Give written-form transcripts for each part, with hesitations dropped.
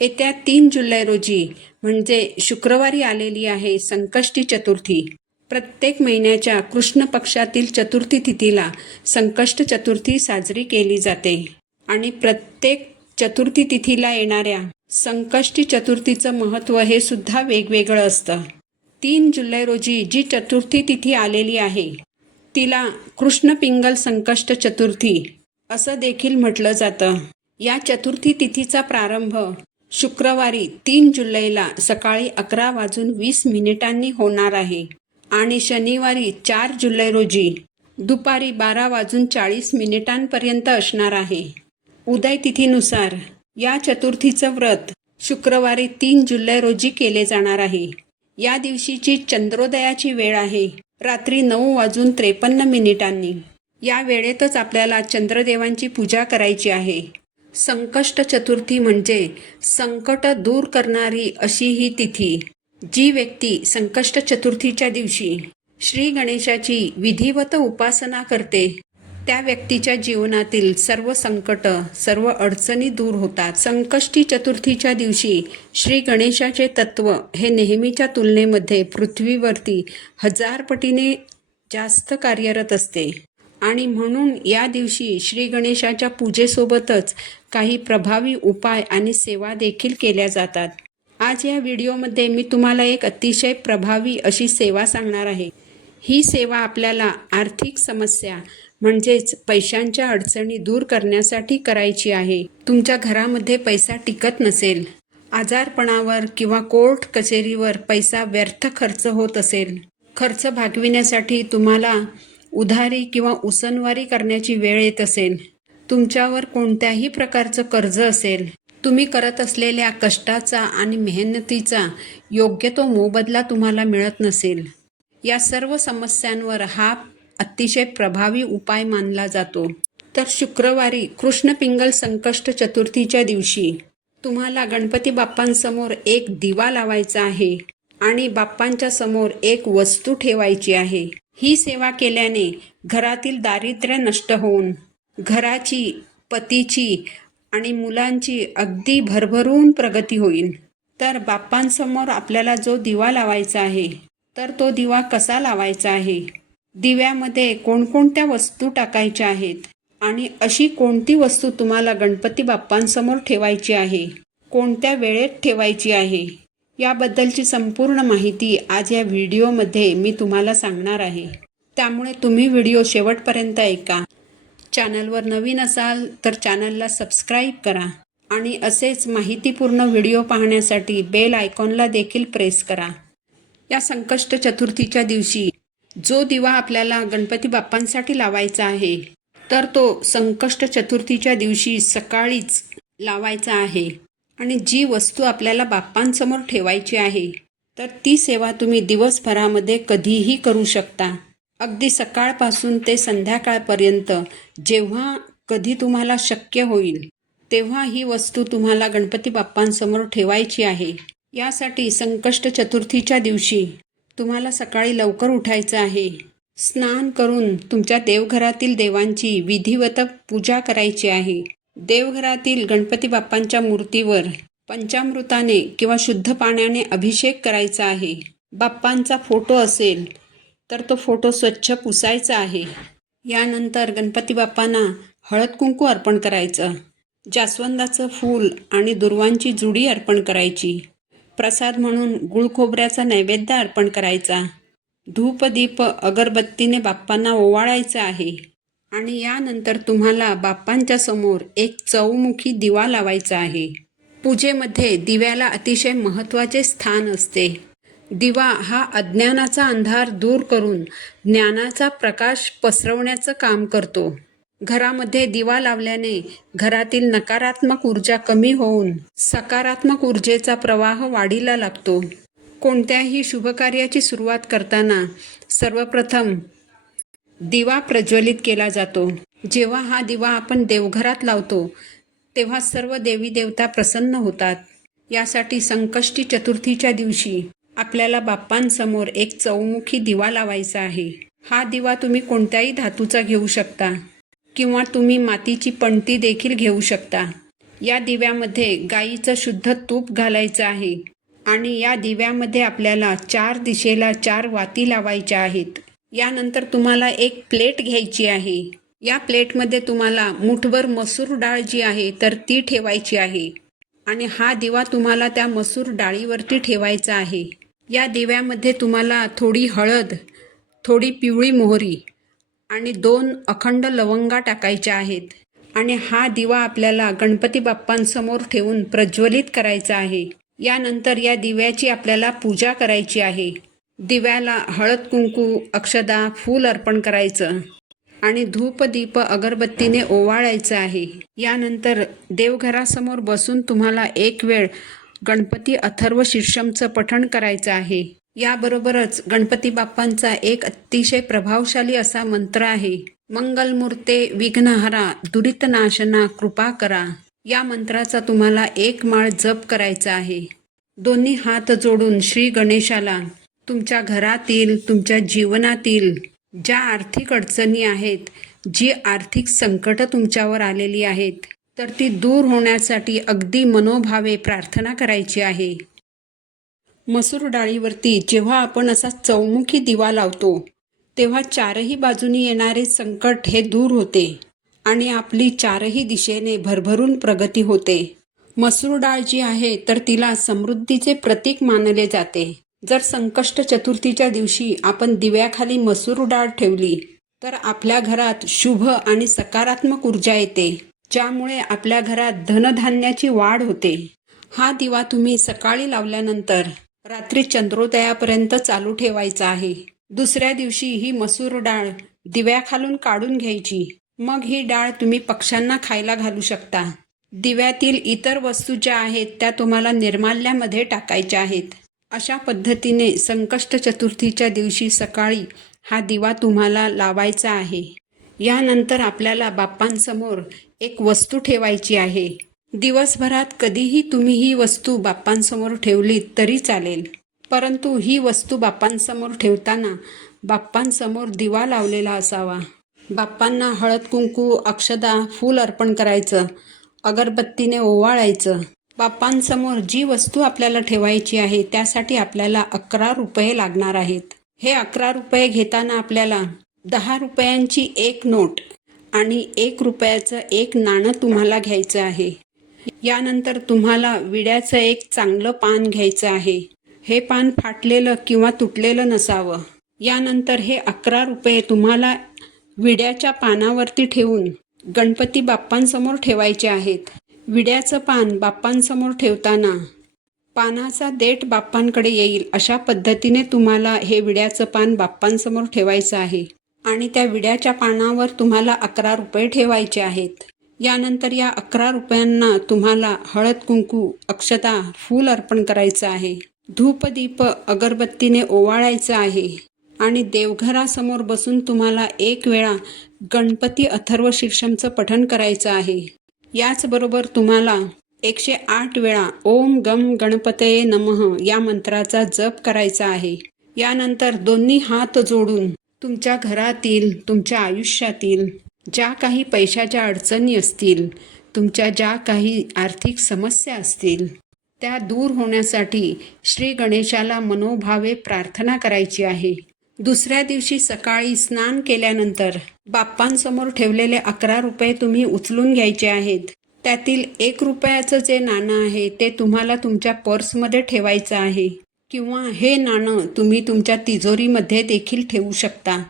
येत्या 3 जुलै रोजी म्हणजे शुक्रवारी आलेली आहे संकष्टी चतुर्थी. प्रत्येक महिन्याच्या कृष्ण पक्षातील चतुर्थी तिथीला संकष्ट चतुर्थी साजरी केली जाते आणि प्रत्येक चतुर्थी तिथीला येणाऱ्या संकष्टी चतुर्थीचं महत्त्व हे सुद्धा वेगवेगळं असतं. 3 जुलै रोजी जी चतुर्थी तिथी आलेली आहे तिला कृष्ण पिंगल संकष्ट चतुर्थी असं देखील म्हटलं जातं. या चतुर्थी तिथीचा प्रारंभ शुक्रवारी 3 जुलैला सकाळी 11:20 होणार आहे आणि शनिवारी 4 जुलै रोजी दुपारी 12:40 असणार आहे. उदय तिथीनुसार या चतुर्थीचं व्रत शुक्रवारी 3 जुलै रोजी केले जाणार आहे. या दिवशीची चंद्रोदयाची वेळ आहे रात्री 9:53. या वेळेतच आपल्याला चंद्रदेवांची पूजा करायची आहे. संकष्ट चतुर्थी म्हणजे संकट दूर करणारी अशी ही तिथी. जी व्यक्ती संकष्ट चतुर्थीच्या दिवशी श्री गणेशाची विधिवत उपासना करते त्या व्यक्तीच्या जीवनातील सर्व संकट, सर्व अडचणी दूर होतात. संकष्टी चतुर्थीच्या दिवशी श्री गणेशाचे तत्व हे नेहमीच्या तुलनेमध्ये पृथ्वीवरती 1000 पटीने जास्त कार्यरत असते आणि म्हणून या दिवशी श्री गणेशाच्या पूजेसोबतच काही प्रभावी उपाय आणि सेवा देखील केल्या जातात. आज या व्हिडिओमध्ये मी तुम्हाला एक अतिशय प्रभावी अशी सेवा सांगणार आहे. ही सेवा आपल्याला आर्थिक समस्या म्हणजेच पैशांच्या अडचणी दूर करण्यासाठी करायची आहे. तुमच्या घरामध्ये पैसा टिकत नसेल, आजारपणावर किंवा कोर्ट कचेरीवर पैसा व्यर्थ खर्च होत असेल, खर्च भागविण्यासाठी तुम्हाला उधारी किंवा उसनवारी करण्याची वेळ येत असेल, तुमच्यावर कोणत्याही प्रकारचं कर्ज असेल, तुम्ही करत असलेल्या कष्टाचा आणि मेहनतीचा योग्य तो मोबदला तुम्हाला मिळत नसेल, या सर्व समस्यांवर हा अतिशय प्रभावी उपाय मानला जातो. तर शुक्रवारी कृष्ण पिंगल संकष्ट चतुर्थीच्या दिवशी तुम्हाला गणपती बाप्पांसमोर एक दिवा लावायचा आहे आणि बाप्पांच्या समोर एक वस्तू ठेवायची आहे. ही सेवा केल्याने घरातील दारिद्र्य नष्ट होऊन घराची, पतीची आणि मुलांची अगदी भरभरून प्रगती होईल. तर बाप्पांसमोर आपल्याला जो दिवा लावायचा आहे तर तो दिवा कसा लावायचा आहे, दिव्यामध्ये कोणकोणत्या वस्तू टाकायच्या आहेत आणि अशी कोणती वस्तू तुम्हाला गणपती बाप्पांसमोर ठेवायची आहे, कोणत्या वेळेत ठेवायची आहे, याबद्दलची संपूर्ण माहिती आज या व्हिडिओमध्ये मी तुम्हाला सांगणार आहे. त्यामुळे तुम्ही व्हिडिओ शेवटपर्यंत ऐका. चॅनलवर नवीन असाल तर चॅनलला सबस्क्राईब करा आणि असेच माहितीपूर्ण व्हिडिओ पाहण्यासाठी बेल आयकॉनला देखील प्रेस करा. या संकष्ट चतुर्थीच्या दिवशी जो दिवा आपल्याला गणपती बाप्पांसाठी लावायचा आहे तर तो संकष्ट चतुर्थीच्या दिवशी सकाळीच लावायचा आहे आणि जी वस्तू आपल्याला बाप्पांसमोर ठेवायची आहे तर ती सेवा तुम्ही दिवसभरामध्ये कधीही करू शकता. अगदी सकाळपासून ते संध्याकाळपर्यंत जेव्हा कधी तुम्हाला शक्य होईल तेव्हा ही वस्तू तुम्हाला गणपती बाप्पांसमोर ठेवायची आहे. यासाठी संकष्ट चतुर्थीच्या दिवशी तुम्हाला सकाळी लवकर उठायचं आहे. स्नान करून तुमच्या देवघरातील देवांची विधिवत पूजा करायची आहे. देवघरातील गणपती बाप्पांच्या मूर्तीवर पंचामृताने किंवा शुद्ध पाण्याने अभिषेक करायचा आहे. बाप्पांचा फोटो असेल तर तो फोटो स्वच्छ पुसायचा आहे. यानंतर गणपती बाप्पांना हळद कुंकू अर्पण करायचं, जास्वंदाचं फूल आणि दुर्वांची जुडी अर्पण करायची, प्रसाद म्हणून गुळ खोबऱ्याचा नैवेद्य अर्पण करायचा, धूप दीप अगरबत्तीने बाप्पांना ओवाळायचं आहे आणि यानंतर तुम्हाला बाप्पांच्या समोर एक चौमुखी दिवा लावायचा आहे. पूजेमध्ये दिव्याला अतिशय महत्त्वाचे स्थान असते. दिवा हा अज्ञानाचा अंधार दूर करून ज्ञानाचा प्रकाश पसरवण्याचं काम करतो. घरामध्ये दिवा लावल्याने घरातील नकारात्मक ऊर्जा कमी होऊन सकारात्मक ऊर्जेचा प्रवाह वाढीला लागतो. कोणत्याही शुभकार्याची सुरुवात करताना सर्वप्रथम दिवा प्रज्वलित केला जातो. जेव्हा हा दिवा आपण देवघरात लावतो तेव्हा सर्व देवी देवता प्रसन्न होतात. यासाठी संकष्टी चतुर्थीच्या दिवशी आपल्याला बाप्पांसमोर एक चौमुखी दिवा लावायचा आहे. हा दिवा तुम्ही कोणत्याही धातूचा घेऊ शकता किंवा तुम्ही मातीची पणती देखील घेऊ शकता. या दिव्यामध्ये गाईचं शुद्ध तूप घालायचं आहे आणि या दिव्यामध्ये आपल्याला 4 दिशेला 4 वाती लावायच्या आहेत. यानंतर तुम्हाला एक प्लेट घ्यायची आहे. या प्लेटमध्ये तुम्हाला मुठभर मसूर डाळ जी आहे तर ती ठेवायची आहे आणि हा दिवा तुम्हाला त्या मसूर डाळीवरती ठेवायचा आहे. या दिव्यामध्ये तुम्हाला थोडी हळद, थोडी पिवळी मोहरी आणि 2 अखंड लवंगा टाकायच्या आहेत आणि हा दिवा आपल्याला गणपती बाप्पांसमोर ठेवून प्रज्वलित करायचा आहे. यानंतर या दिव्याची आपल्याला पूजा करायची आहे. दिव्याला हळद कुंकू, अक्षदा, फूल अर्पण करायचं आणि धूप दीप अगरबत्तीने ओवाळायचं आहे. यानंतर देवघरासमोर बसून तुम्हाला एक वेळ गणपती अथर्व शीर्षमचं पठण करायचं आहे. याबरोबरच गणपती बाप्पांचा एक अतिशय प्रभावशाली असा मंत्र आहे, मंगलमूर्ते विघ्नहरा दुरितनाशना कृपा करा. या मंत्राचा तुम्हाला 1 माळ जप करायचा आहे. दोन्ही हात जोडून श्री गणेशाला तुमच्या घरातील, तुमच्या जीवनातील ज्या आर्थिक अडचणी आहेत, जी आर्थिक संकट तुमच्यावर आलेली आहेत, तर ती दूर होण्यासाठी अगदी मनोभावे प्रार्थना करायची आहे. मसूर डाळीवरती जेव्हा आपण असा चौमुखी दिवा लावतो तेव्हा 4ही बाजूनी येणारे संकट हे दूर होते आणि आपली 4ही दिशेने भरभरून प्रगती होते. मसूर डाळ जी आहे तर तिला समृद्धीचे प्रतीक मानले जाते. जर संकष्ट चतुर्थीच्या दिवशी आपण दिव्याखाली मसूर डाळ ठेवली तर आपल्या घरात शुभ आणि सकारात्मक ऊर्जा येते, ज्यामुळे आपल्या घरात धनधान्याची वाढ होते. हा दिवा तुम्ही सकाळी लावल्यानंतर रात्री चंद्रोदयापर्यंत चालू ठेवायचा आहे. दुसऱ्या दिवशी ही मसूर डाळ दिव्याखालून काढून घ्यायची. मग ही डाळ तुम्ही पक्ष्यांना खायला घालू शकता. दिव्यातील इतर वस्तू ज्या आहेत त्या तुम्हाला निर्माल्यामध्ये टाकायच्या आहेत. अशा पद्धतीने संकष्ट चतुर्थीच्या दिवशी सकाळी हा दिवा तुम्हाला लावायचा आहे. यानंतर आपल्याला बाप्पांसमोर एक वस्तू ठेवायची आहे. दिवसभरात कधीही तुम्ही ही वस्तू बाप्पांसमोर ठेवली तरी चालेल, परंतु ही वस्तू बाप्पांसमोर ठेवताना बाप्पांसमोर दिवा लावलेला असावा. बाप्पांना हळद कुंकू, अक्षदा, फूल अर्पण करायचं, अगरबत्तीने ओवाळायचं. बाप्पांसमोर जी वस्तू आपल्याला ठेवायची आहे त्यासाठी आपल्याला 11 रुपये लागणार आहेत. हे 11 रुपये घेताना आपल्याला 10 रुपयांची एक नोट आणि 1 रुपयाचं एक नाणं तुम्हाला घ्यायचं आहे. यानंतर तुम्हाला विड्याचं एक चांगलं पान घ्यायचं आहे. हे पान फाटलेलं किंवा तुटलेलं नसावं. यानंतर हे 11 रुपये तुम्हाला विड्याच्या पानावरती ठेवून गणपती बाप्पांसमोर ठेवायचे आहेत. विड्याचं पान बाप्पांसमोर ठेवताना पानाचा देठ बाप्पांकडे येईल अशा पद्धतीने तुम्हाला हे विड्याचं पान बाप्पांसमोर ठेवायचं आहे आणि त्या विड्याच्या पानावर तुम्हाला 11 रुपये ठेवायचे आहेत. यानंतर या 11 रुपयांना तुम्हाला हळद कुंकू, अक्षता, फूल अर्पण करायचं आहे. धूप दीप अगरबत्तीने ओवाळायचं आहे आणि देवघरासमोर बसून तुम्हाला एक वेळा गणपती अथर्व शीर्षमचं पठण करायचं आहे. याचबरोबर तुम्हाला 108 वेळा ओम गम गणपतये नमः या मंत्राचा जप करायचा आहे. यानंतर दोन्ही हात जोडून तुमच्या घरातील, तुमच्या आयुष्यातील ज्या काही पैशाच्या अडचणी असतील, तुमच्या ज्या काही आर्थिक समस्या असतील, त्या दूर होण्यासाठी श्री गणेशाला मनोभावे प्रार्थना करायची आहे. दुसऱ्या दिवशी सकाळी स्नान केल्यानंतर बाप्पांसमोर ठेवलेले 11 रुपये तुम्ही उचलून घ्यायचे आहेत. त्यातील 1 रुपयाचं जे नाणं आहे ते तुम्हाला तुमच्या पर्समध्ये ठेवायचं आहे किंवा हे नाणं तुम्ही तुमच्या तिजोरीमध्ये देखील ठेवू शकता.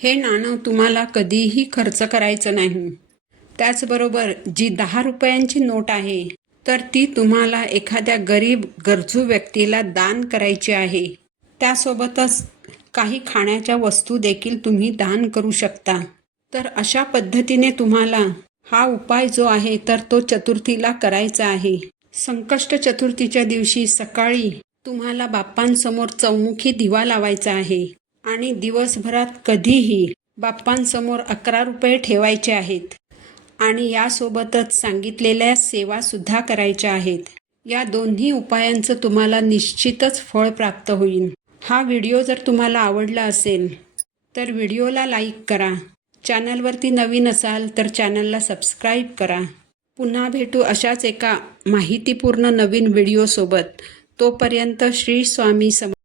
हे नाणं तुम्हाला कधीही खर्च करायचं नाही. त्याचबरोबर जी 10 रुपयांची नोट आहे तर ती तुम्हाला एखाद्या गरीब गरजू व्यक्तीला दान करायची आहे. त्यासोबतच काही खाण्याच्या वस्तू देखील तुम्ही दान करू शकता. तर अशा पद्धतीने तुम्हाला हा उपाय जो आहे तर तो चतुर्थीला करायचा आहे. संकष्ट चतुर्थीच्या दिवशी सकाळी तुम्हाला बाप्पांसमोर चौमुखी दिवा लावायचा आहे आणि दिवसभरात कधीही बाप्पांसमोर 11 रुपये ठेवायचे आहेत आणि यासोबतच सांगितलेल्या सेवासुद्धा करायच्या आहेत. या दोन्ही उपायांचं तुम्हाला निश्चितच फळ प्राप्त होईल. हा व्हिडिओ जर तुम्हाला आवडला असेल तर व्हिडिओला लाईक करा. चॅनलवरती नवीन असाल तर चॅनलला सबस्क्राईब करा. पुन्हा भेटू अशाच एका माहितीपूर्ण नवीन व्हिडिओसोबत. तोपर्यंत श्री स्वामी समर्थ.